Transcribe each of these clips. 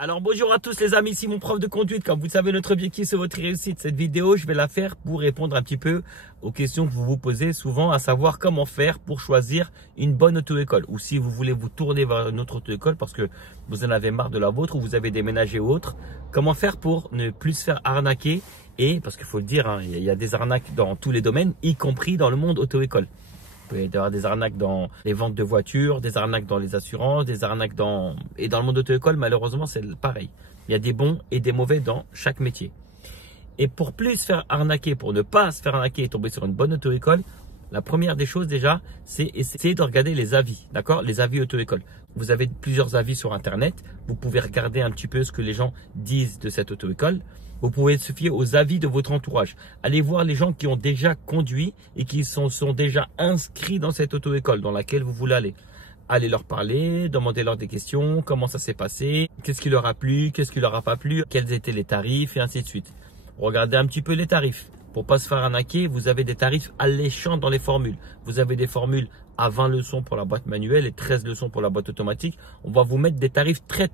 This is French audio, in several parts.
Alors bonjour à tous les amis, ici mon prof de conduite. Comme vous le savez, notre objectif c'est votre réussite. Cette vidéo, je vais la faire pour répondre un petit peu aux questions que vous vous posez souvent, à savoir comment faire pour choisir une bonne auto-école. Ou si vous voulez vous tourner vers une autre auto-école parce que vous en avez marre de la vôtre ou vous avez déménagé ou autre. Comment faire pour ne plus se faire arnaquer. Et parce qu'il faut le dire, hein, il y a des arnaques dans tous les domaines, y compris dans le monde auto-école. Il peut y avoir des arnaques dans les ventes de voitures, des arnaques dans les assurances, des arnaques dans le monde auto-école, malheureusement, c'est pareil. Il y a des bons et des mauvais dans chaque métier. Et pour plus se faire arnaquer, pour ne pas se faire arnaquer et tomber sur une bonne auto-école, la première des choses déjà, c'est essayer de regarder les avis, d'accord? Les avis auto-école. Vous avez plusieurs avis sur Internet. Vous pouvez regarder un petit peu ce que les gens disent de cette auto-école. Vous pouvez se fier aux avis de votre entourage. Allez voir les gens qui ont déjà conduit et qui sont déjà inscrits dans cette auto-école dans laquelle vous voulez aller. Allez leur parler, demandez-leur des questions, comment ça s'est passé, qu'est-ce qui leur a plu, qu'est-ce qui leur a pas plu, quels étaient les tarifs et ainsi de suite. Regardez un petit peu les tarifs. Pour pas se faire arnaquer, vous avez des tarifs alléchants dans les formules. Vous avez des formules à 20 leçons pour la boîte manuelle et 13 leçons pour la boîte automatique. On va vous mettre des tarifs très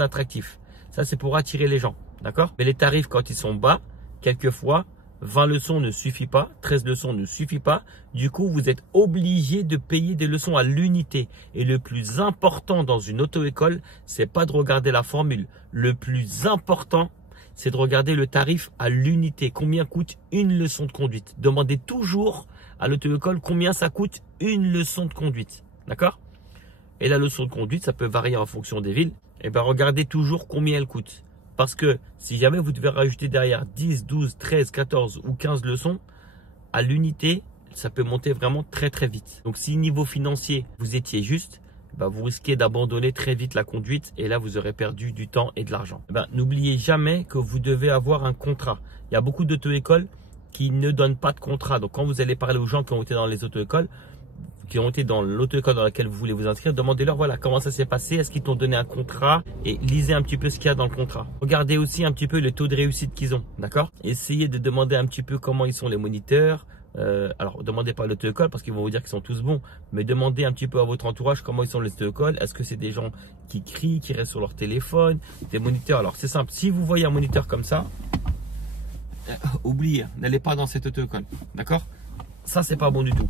attractifs. Ça, c'est pour attirer les gens. D'accord? Mais les tarifs, quand ils sont bas, quelquefois, 20 leçons ne suffit pas, 13 leçons ne suffit pas. Du coup, vous êtes obligé de payer des leçons à l'unité. Et le plus important dans une auto-école, c'est pas de regarder la formule. Le plus important, c'est de regarder le tarif à l'unité. Combien coûte une leçon de conduite? Demandez toujours à l'auto-école combien ça coûte une leçon de conduite. D'accord? Et la leçon de conduite, ça peut varier en fonction des villes. Et bien, regardez toujours combien elle coûte. Parce que si jamais vous devez rajouter derrière 10, 12, 13, 14 ou 15 leçons, à l'unité, ça peut monter vraiment très vite. Donc si niveau financier, vous étiez juste, vous risquez d'abandonner très vite la conduite et là, vous aurez perdu du temps et de l'argent. N'oubliez jamais que vous devez avoir un contrat. Il y a beaucoup d'auto-écoles qui ne donnent pas de contrat. Donc quand vous allez parler aux gens qui ont été dans les auto-écoles, qui ont été dans l'auto-école dans laquelle vous voulez vous inscrire, demandez-leur voilà comment ça s'est passé, est-ce qu'ils t'ont donné un contrat et lisez un petit peu ce qu'il y a dans le contrat. Regardez aussi un petit peu le taux de réussite qu'ils ont, d'accord? Essayez de demander un petit peu comment ils sont les moniteurs. Alors demandez pas à l'auto-école parce qu'ils vont vous dire qu'ils sont tous bons, mais demandez un petit peu à votre entourage comment ils sont les auto-écoles. Est-ce que c'est des gens qui crient, qui restent sur leur téléphone, des moniteurs? Alors c'est simple, si vous voyez un moniteur comme ça, oubliez, n'allez pas dans cette auto-école, d'accord? Ça c'est pas bon du tout.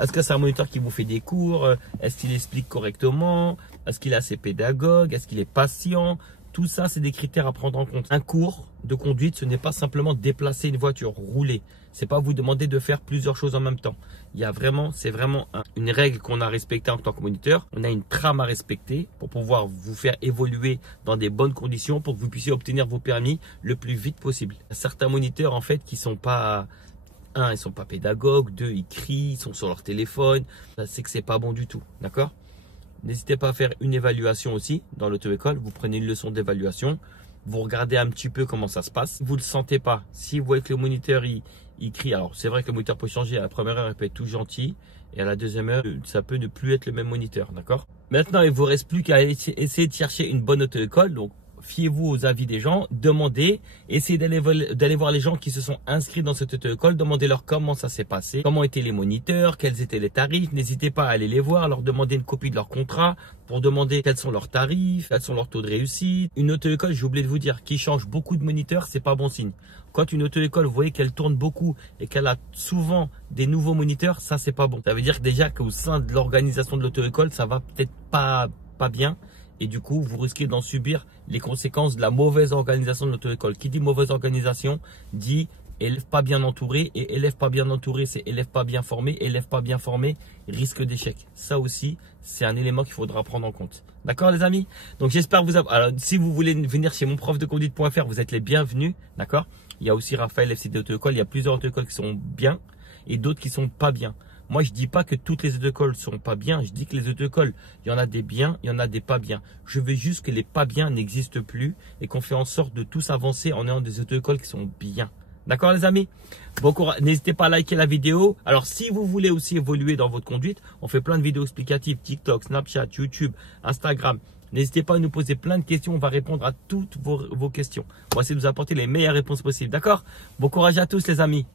Est-ce que c'est un moniteur qui vous fait des cours? Est-ce qu'il explique correctement? Est-ce qu'il est assez pédagogue? Est-ce qu'il est patient? Tout ça, c'est des critères à prendre en compte. Un cours de conduite, ce n'est pas simplement déplacer une voiture, rouler. C'est pas vous demander de faire plusieurs choses en même temps. Il y a vraiment, c'est vraiment une règle qu'on a respectée en tant que moniteur. On a une trame à respecter pour pouvoir vous faire évoluer dans des bonnes conditions pour que vous puissiez obtenir vos permis le plus vite possible. Il y a certains moniteurs, en fait, qui sont pas... Un, ils sont pas pédagogues. Deux, ils crient, ils sont sur leur téléphone. C'est que c'est pas bon du tout, d'accord? N'hésitez pas à faire une évaluation aussi dans l'auto-école. Vous prenez une leçon d'évaluation. Vous regardez un petit peu comment ça se passe. Vous le sentez pas. Si vous voyez que le moniteur, il crie. Alors, c'est vrai que le moniteur peut changer. À la première heure, il peut être tout gentil. Et à la deuxième heure, ça peut ne plus être le même moniteur, d'accord? Maintenant, il vous reste plus qu'à essayer de chercher une bonne auto-école. Donc, fiez-vous aux avis des gens, demandez, essayez d'aller voir les gens qui se sont inscrits dans cette auto-école, demandez-leur comment ça s'est passé, comment étaient les moniteurs, quels étaient les tarifs. N'hésitez pas à aller les voir, leur demander une copie de leur contrat pour demander quels sont leurs tarifs, quels sont leurs taux de réussite. Une auto-école, j'ai oublié de vous dire, qui change beaucoup de moniteurs, c'est pas bon signe. Quand une auto-école, vous voyez qu'elle tourne beaucoup et qu'elle a souvent des nouveaux moniteurs, ça c'est pas bon. Ça veut dire déjà qu'au sein de l'organisation de l'auto-école, ça va peut-être pas bien. Et du coup, vous risquez d'en subir les conséquences de la mauvaise organisation de l'auto-école. Qui dit mauvaise organisation, dit élève pas bien entouré. Et élève pas bien entouré, c'est élève pas bien formé. Élève pas bien formé, risque d'échec. Ça aussi, c'est un élément qu'il faudra prendre en compte. D'accord les amis? Donc j'espère vous avoir... Alors si vous voulez venir chez monprofdeconduite.fr, vous êtes les bienvenus. D'accord? Il y a aussi Raphaël FCD Auto-école. Il y a plusieurs auto-écoles qui sont bien et d'autres qui sont pas bien. Moi, je dis pas que toutes les auto-écoles sont pas bien. Je dis que les auto-écoles, il y en a des biens, il y en a des pas bien. Je veux juste que les pas bien n'existent plus et qu'on fait en sorte de tous avancer en ayant des auto-écoles qui sont bien. D'accord les amis? Bon courage. N'hésitez pas à liker la vidéo. Alors si vous voulez aussi évoluer dans votre conduite, on fait plein de vidéos explicatives, TikTok, Snapchat, YouTube, Instagram. N'hésitez pas à nous poser plein de questions. On va répondre à toutes vos questions. On va essayer de vous apporter les meilleures réponses possibles. D'accord? Bon courage à tous les amis.